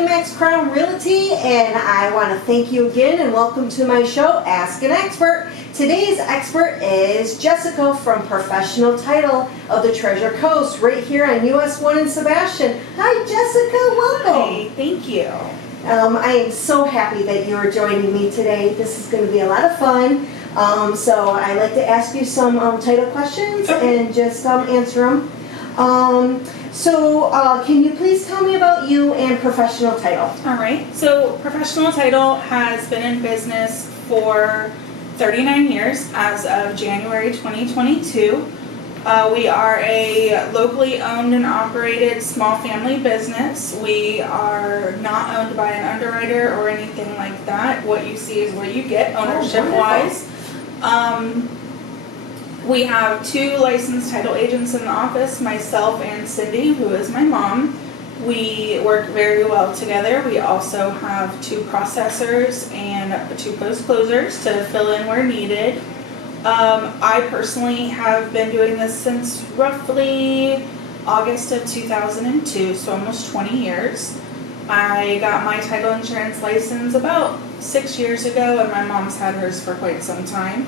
REMAX Crown Realty, and I want to thank you again and welcome to my show, Ask an Expert. Today's expert is Jessica from Professional Title of the Treasure Coast, right here on US 1 in Sebastian. Hi Jessica, welcome. Hi, thank you. I am so happy that you are joining me today. This is going to be a lot of fun. So I like to ask you some title questions and just answer them. Can you please tell me about you and Professional Title? All right, so Professional Title has been in business for 39 years as of January 2022. We are a locally owned and operated small family business. We are not owned by an underwriter or anything like that. What you see is what you get ownership-wise. We have 2 licensed title agents in the office, myself and Cindy, who is my mom. We work very well together. We also have 2 processors and 2 post-closers to fill in where needed. I personally have been doing this since roughly August of 2002, so almost 20 years. I got my title insurance license about 6 years ago, and my mom's had hers for quite some time.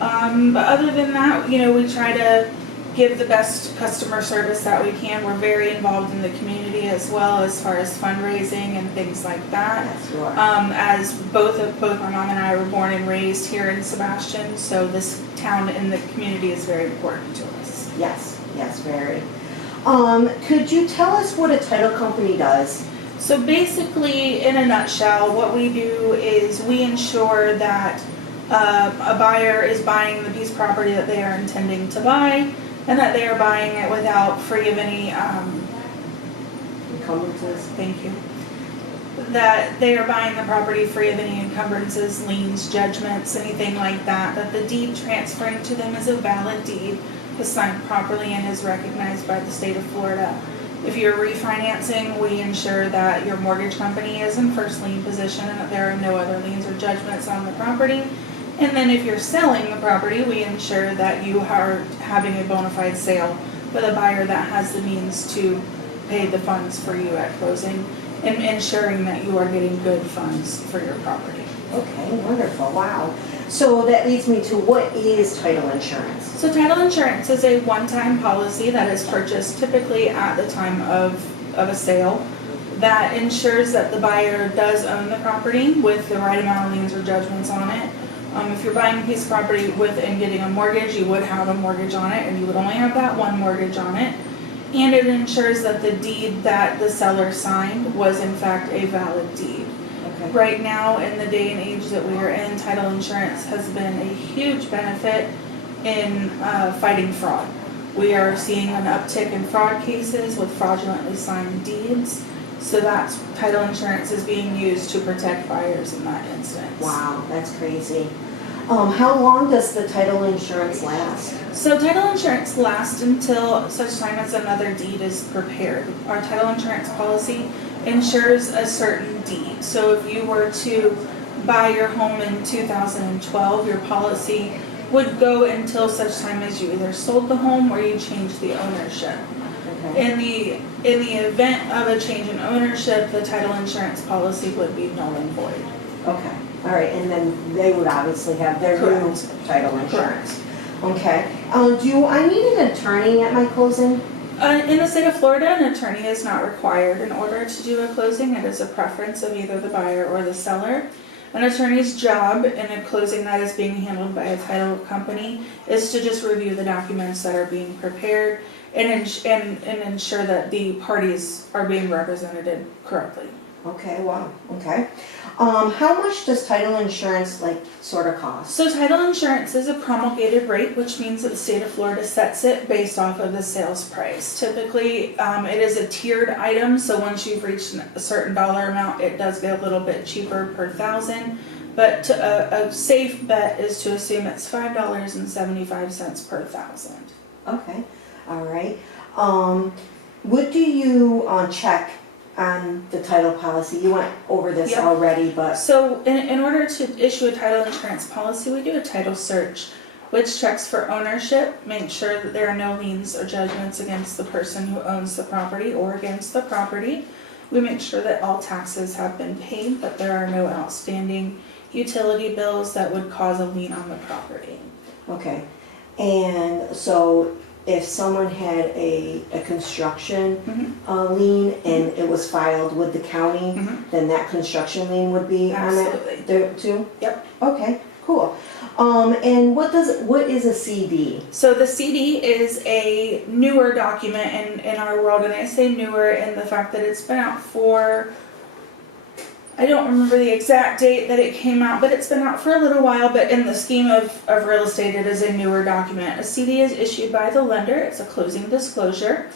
But other than that, you know, we try to give the best customer service that we can. We're very involved in the community as well, as far as fundraising and things like that. Yes, you are. As both my mom and I were born and raised here in Sebastian, so this town and the community is very important to us. Yes, very. Could you tell us what a title company does? So basically, in a nutshell, what we do is we ensure that a buyer is buying the piece of property that they are intending to buy, and that they are buying it without free of any encumbrances. Thank you. That they are buying the property free of any encumbrances, liens, judgments, anything like that. That the deed transferring to them is a valid deed, is signed properly, and is recognized by the state of Florida. If you're refinancing, we ensure that your mortgage company is in first lien position and that there are no other liens or judgments on the property. And then if you're selling the property, we ensure that you are having a bona fide sale with a buyer that has the means to pay the funds for you at closing, and ensuring that you are getting good funds for your property. Okay, wonderful, wow. So that leads me to, what is title insurance? So title insurance is a one-time policy that is purchased typically at the time of a sale that ensures that the buyer does own the property with the right amount of liens or judgments on it. If you're buying a piece of property with and getting a mortgage, you would have a mortgage on it, and you would only have that one mortgage on it. And it ensures that the deed that the seller signed was in fact a valid deed. Okay. Right now, in the day and age that we are in, title insurance has been a huge benefit in fighting fraud. We are seeing an uptick in fraud cases with fraudulently signed deeds. So that's title insurance is being used to protect buyers in that instance. Wow, that's crazy. How long does the title insurance last? So title insurance lasts until such time as another deed is prepared. Our title insurance policy insures a certain deed. So if you were to buy your home in 2012, your policy would go until such time as you either sold the home or you changed the ownership. Okay. In the event of a change in ownership, the title insurance policy would be null and void. Okay, all right, and then they would obviously have their new title insurance. Okay. Do I need an attorney at my closing? In the state of Florida, an attorney is not required in order to do a closing. It is a preference of either the buyer or the seller. An attorney's job in a closing that is being handled by a title company is to just review the documents that are being prepared and ensure that the parties are being represented correctly. Okay, wow, okay. How much does title insurance sort of cost? So title insurance is a promulgated rate, which means that the state of Florida sets it based off of the sales price. Typically, it is a tiered item, so once you've reached a certain dollar amount, it does get a little bit cheaper per thousand. But a safe bet is to assume it's $5.75 per thousand. Okay, all right. What do you check on the title policy? You went over this already, but... So in order to issue a title insurance policy, we do a title search, which checks for ownership, makes sure that there are no liens or judgments against the person who owns the property or against the property. We make sure that all taxes have been paid, that there are no outstanding utility bills that would cause a lien on the property. Okay, and so if someone had a construction lien and it was filed with the county, then that construction lien would be on Absolutely. it there too? Yep. Okay, cool. And what is a CD? So the CD is a newer document in our world, and I say newer in the fact that it's been out for, I don't remember the exact date that it came out, but it's been out for a little while, but in the scheme of real estate, it is a newer document. A CD is issued by the lender, it's a closing disclosure,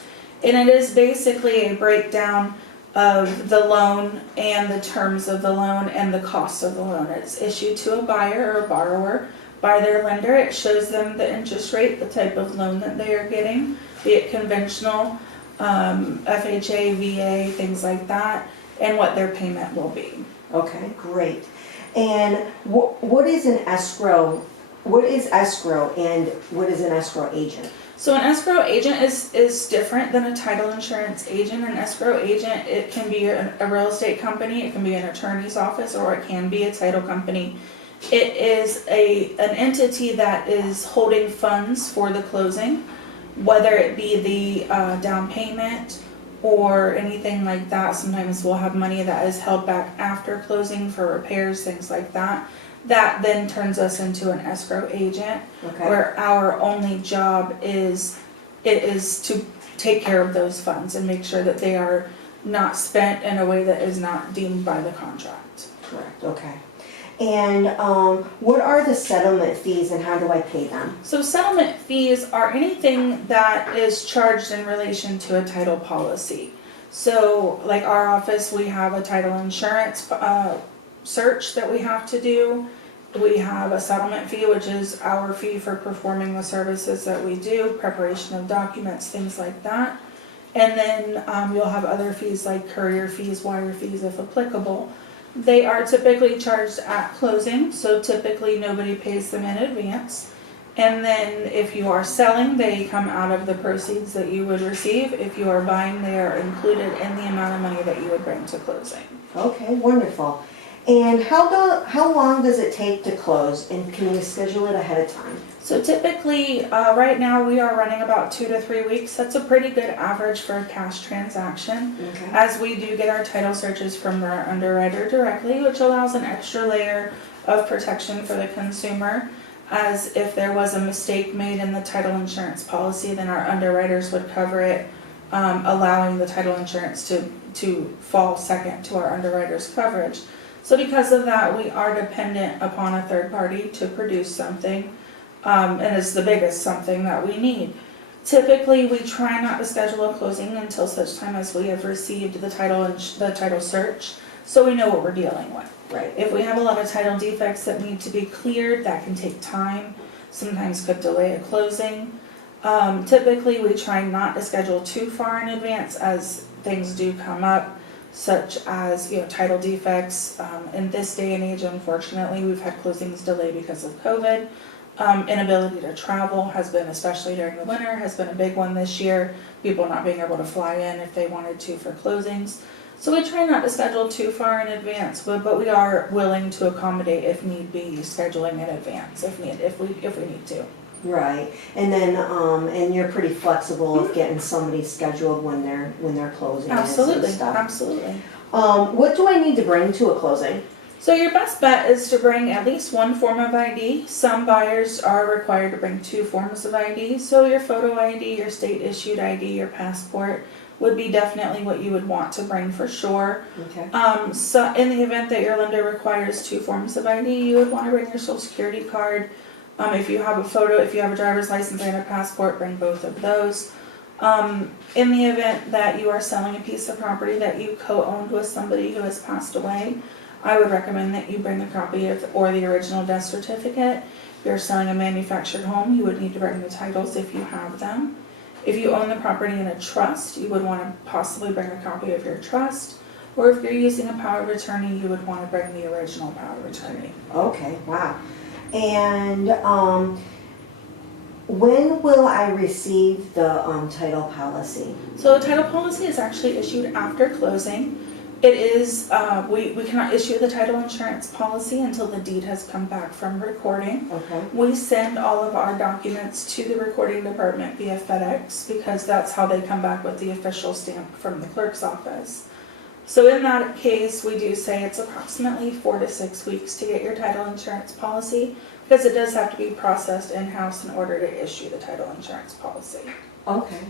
and it is basically a breakdown of the loan and the terms of the loan and the cost of the loan. It's issued to a buyer or a borrower by their lender. It shows them the interest rate, the type of loan that they are getting, be it conventional, FHA, VA, things like that, and what their payment will be. Okay, great. And what is an escrow? What is escrow and what is an escrow agent? So an escrow agent is different than a title insurance agent. An escrow agent, it can be a real estate company, it can be an attorney's office, or it can be a title company. It is an entity that is holding funds for the closing, whether it be the down payment or anything like that. Sometimes we'll have money that is held back after closing for repairs, things like that. That then turns us into an escrow agent, Okay. where our only job is to take care of those funds and make sure that they are not spent in a way that is not deemed by the contract. Correct, okay. And what are the settlement fees and how do I pay them? So settlement fees are anything that is charged in relation to a title policy. So like our office, we have a title insurance search that we have to do. We have a settlement fee, which is our fee for performing the services that we do, preparation of documents, things like that. And then you'll have other fees like courier fees, wire fees if applicable. They are typically charged at closing, so typically nobody pays them in advance. And then if you are selling, they come out of the proceeds that you would receive. If you are buying, they are included in the amount of money that you would bring to closing. Okay, wonderful. And how long does it take to close, and can you schedule it ahead of time? So typically, right now we are running about 2 to 3 weeks. That's a pretty good average for a cash transaction. Okay. As we do get our title searches from our underwriter directly, which allows an extra layer of protection for the consumer. As if there was a mistake made in the title insurance policy, then our underwriters would cover it, allowing the title insurance to fall second to our underwriter's coverage. So because of that, we are dependent upon a third party to produce something, and it's the biggest something that we need. Typically, we try not to schedule a closing until such time as we have received the title search, so we know what we're dealing with. Right. If we have a lot of title defects that need to be cleared, that can take time, sometimes could delay a closing. Typically, we try not to schedule too far in advance as things do come up, such as title defects. In this day and age, unfortunately, we've had closings delayed because of COVID. Inability to travel has been, especially during the winter, has been a big one this year. People not being able to fly in if they wanted to for closings. So we try not to schedule too far in advance, but we are willing to accommodate if need be, scheduling in advance if we need to. Right, and then and you're pretty flexible of getting somebody scheduled when they're closing. Absolutely, and stuff. absolutely. What do I need to bring to a closing? So your best bet is to bring at least one form of ID. Some buyers are required to bring 2 forms of ID. So your photo ID, your state issued ID, your passport would be definitely what you would want to bring for sure. Okay. So in the event that your lender requires 2 forms of ID, you would want to bring your social security card. If you have a photo, if you have a driver's license and a passport, bring both of those. In the event that you are selling a piece of property that you co-owned with somebody who has passed away, I would recommend that you bring a copy of or the original death certificate. If you're selling a manufactured home, you would need to bring the titles if you have them. If you own the property in a trust, you would want to possibly bring a copy of your trust. Or if you're using a power of attorney, you would want to bring the original power of attorney. Okay, wow. And when will I receive the title policy? So a title policy is actually issued after closing. It is, we cannot issue the title insurance policy until the deed has come back from recording. Okay, We send all of our documents to the recording department via FedEx because that's how they come back with the official stamp from the clerk's office. So in that case, we do say it's approximately 4 to 6 weeks to get your title insurance policy because it does have to be processed in-house in order to issue the title insurance policy. okay,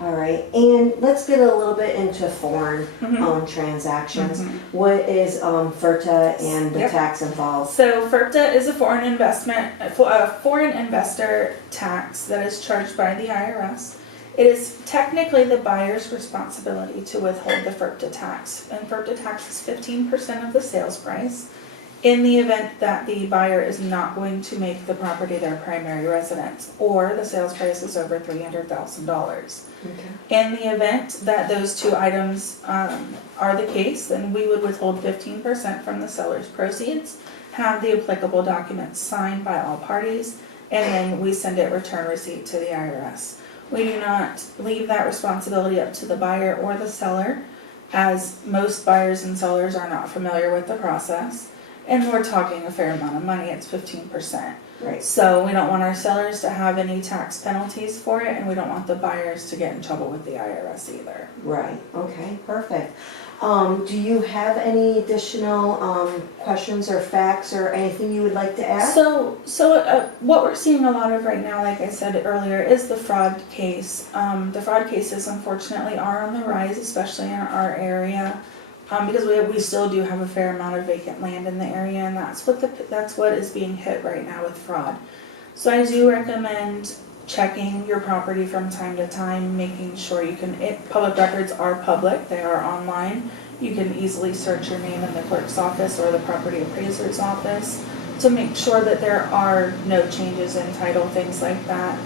all right. And let's get a little bit into foreign Mhm. transactions. Mhm. What is FERPA and the Yep. tax involved? So FERPA is a foreign investor tax that is charged by the IRS. It is technically the buyer's responsibility to withhold the FERPA tax, and FERPA tax is 15% of the sales price in the event that the buyer is not going to make the property their primary residence, or the sales price is over $300,000. Okay. In the event that those two items are the case, then we would withhold 15% from the seller's proceeds, have the applicable documents signed by all parties, and then we send it return receipt to the IRS. We do not leave that responsibility up to the buyer or the seller, as most buyers and sellers are not familiar with the process. And we're talking a fair amount of money, it's 15%. Right. So we don't want our sellers to have any tax penalties for it, and we don't want the buyers to get in trouble with the IRS either. Right, okay, perfect. Do you have any additional questions or facts or anything you would like to add? So what we're seeing a lot of right now, like I said earlier, is the fraud case. The fraud cases unfortunately are on the rise, especially in our area, because we still do have a fair amount of vacant land in the area, and that's what is being hit right now with fraud. So I do recommend checking your property from time to time, making sure public records are public, they are online. You can easily search your name in the clerk's office or the property appraiser's office to make sure that there are no changes in title, things like that.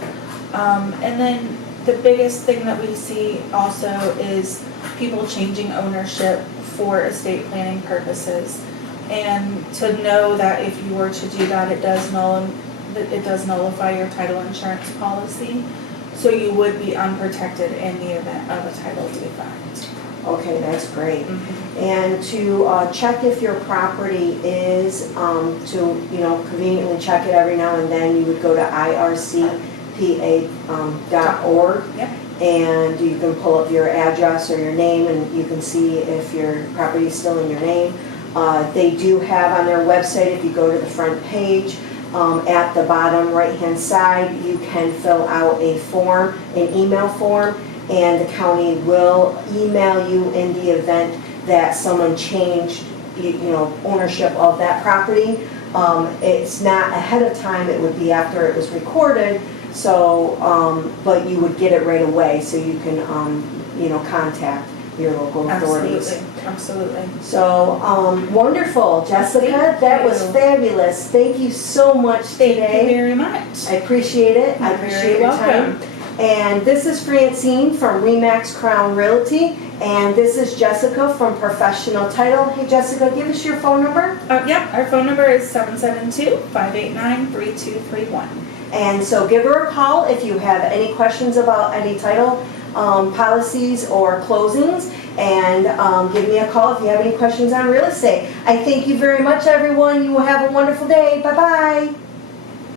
And then the biggest thing that we see also is people changing ownership for estate planning purposes. And to know that if you were to do that, it does nullify your title insurance policy, so you would be unprotected in the event of a title defect. Okay, that's great. Mm-hmm. And to check if your property is, conveniently check it every now and then, you would go to ircpa.org. Yep. And you can pull up your address or your name, and you can see if your property is still in your name. They do have on their website, if you go to the front page, at the bottom right-hand side, you can fill out a form, an email form, and the county will email you in the event that someone changed, ownership of that property. It's not ahead of time, it would be after it was recorded, so, but you would get it right away, so you can, contact your local authorities. Absolutely. So, wonderful, Jessica, that was fabulous. Thank you so much today. Thank you very much. I appreciate it. I You're appreciate very your welcome. time. And this is Francine from REMAX Crown Realty, and this is Jessica from Professional Title. Hey Jessica, give us your phone number. Yep, our phone number is 772-589-3231. And so give her a call if you have any questions about any title policies or closings, and give me a call if you have any questions on real estate. I thank you very much, everyone. You will have a wonderful day. Bye-bye.